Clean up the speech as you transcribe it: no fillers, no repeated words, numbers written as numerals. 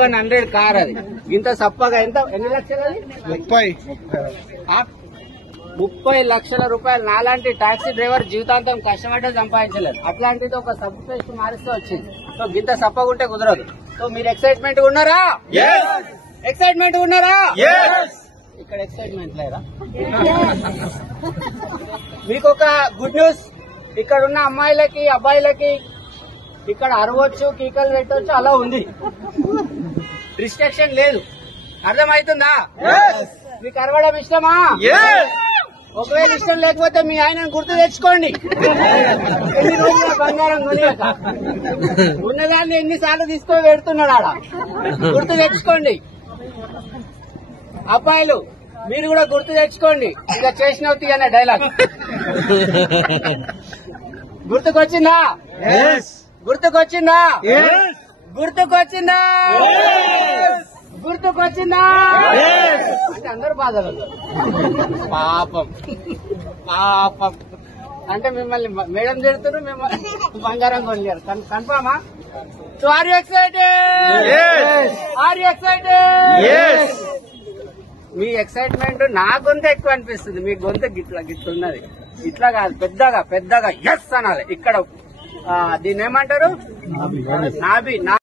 700 car అది ఇంత సప్పగా ఎంత ఎన్ని లక్షలు అది 30 లక్షల రూపాయలు. నాలాంటి టాక్సీ డ్రైవర్ జీవితాంతం కష్టపడ్డా సంపాదించలేదు. అట్లాంటిది ఒక సబ్ స్టేషన్ మారిస్తే వచ్చింది. సో ఇంత సప్పగా ఉంటే కుదరదు. సో మీరు ఎక్సైట్మెంట్ ఉన్నారా? ఎక్సైట్మెంట్ ఉన్నారా? ఇక్కడ ఎక్సైట్మెంట్ లేదా? మీకు ఒక గుడ్ న్యూస్, ఇక్కడ ఉన్న అమ్మాయిలకి అబ్బాయిలకి ఇక్కడ అరవచ్చు, కీకలు పెట్టవచ్చు, అలా ఉంది. రిస్ట్రిక్షన్ లేదు. అర్థమవుతుందా? మీకు అరవడం ఇష్టమా? ఒకవేళ ఇష్టం లేకపోతే మీ ఆయనను గుర్తు తెచ్చుకోండి. ఎన్ని రోజుల బంగారం కొనియక ఉన్నదాన్ని ఎన్నిసార్లు తీసుకొని పెడుతున్నాడు ఆడ. గుర్తు తెచ్చుకోండి. అబ్బాయిలు మీరు కూడా గుర్తు తెచ్చుకోండి. ఇక చేసినవుతి అనే డైలాగ్ గుర్తుకొచ్చిందా? గుర్తుకొచ్చిందా? గుర్తుకొచ్చిందా? గుర్తుకొచ్చిందా? అంటే అందరూ బాధలు. పాపం పాపం అంటే మిమ్మల్ని మేడం తిడుతున్నారు, మిమ్మల్ని బంగారం కొనియారు. కన్ఫామా? So are you excited? Are you excited? మీ ఎక్సైట్మెంట్ నా గొంతు ఎక్కువ అనిపిస్తుంది. మీ గొంతు గిట్లున్నది. ఇట్లా కాదు, పెద్దగా పెద్దగా ఎస్ అనాలి. ఇక్కడ దీన్ని ఏమంటారు? నాభి.